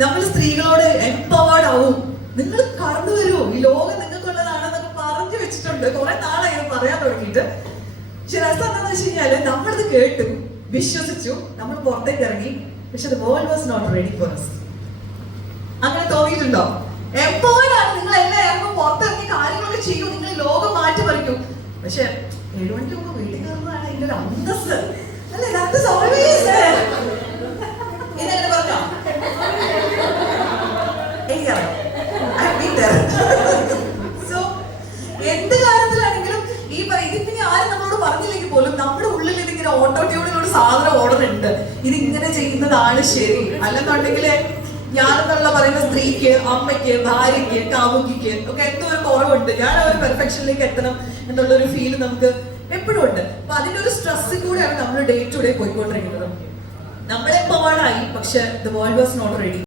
നമ്മൾ സ്ത്രീകളോട് എംപവേർഡ് ആവും, നിങ്ങൾ കടന്നു വരുമോ, ഈ ലോകം നിങ്ങൾക്കുള്ളതാണെന്നൊക്കെ പറഞ്ഞു വെച്ചിട്ടുണ്ട്. കുറെ നാളായി പറയാൻ തുടങ്ങിയിട്ട്. പക്ഷെ രസം എന്താണെന്ന് വെച്ച് കഴിഞ്ഞാല് നമ്മളിത് കേട്ടു, വിശ്വസിച്ചു, നമ്മൾ പുറത്തേക്ക് ഇറങ്ങി. പക്ഷെ the world was not ready for us. അങ്ങനെ തോന്നിയിട്ടുണ്ടോ? എംപവേർഡ് ആണ്, നിങ്ങൾ എല്ലാം ഇറങ്ങും, പുറത്തിറങ്ങി കാര്യങ്ങളൊക്കെ ചെയ്യും, നിങ്ങൾ ലോകം മാറ്റിമറിക്കും. പക്ഷെ 7 മണിക്ക് മുമ്പ് വീട്ടിൽ കയറുന്നതാണ് അതിന്റെ ഒരു അന്തസ് അല്ലേ? ഇതെങ്ങനെ പറഞ്ഞോ? സോ എന്ത് കാര്യത്തിലാണെങ്കിലും ഈ ഇതിങ്ങനെ ആരും നമ്മളോട് പറഞ്ഞില്ലെങ്കിൽ പോലും നമ്മുടെ ഉള്ളിൽ ഇതിങ്ങനെ ഓട്ടോ ട്യൂണിലൊരു സാധനം ഓടുന്നുണ്ട്, ഇതിങ്ങനെ ചെയ്യുന്നതാണ് ശരി. അല്ലെന്നുണ്ടെങ്കിൽ ഞാനെന്നുള്ള പറയുന്ന സ്ത്രീക്ക്, അമ്മയ്ക്ക്, ഭാര്യയ്ക്ക്, കാമുകിക്ക് ഒക്കെ എന്തോ ഒരു കുറവുണ്ട്, ഞാൻ ആ ഒരു പെർഫെക്ഷനിലേക്ക് എത്തണം എന്നുള്ളൊരു ഫീല് നമുക്ക് എപ്പോഴും ഉണ്ട്. അപ്പൊ അതിന്റെ ഒരു സ്ട്രെസ്സിൽ കൂടെയാണ് നമ്മൾ ഡേ ടു ഡേ പോയിക്കൊണ്ടിരിക്കുന്നത്. നമ്മളെ പവേർഡായി, പക്ഷെ the world was not ready.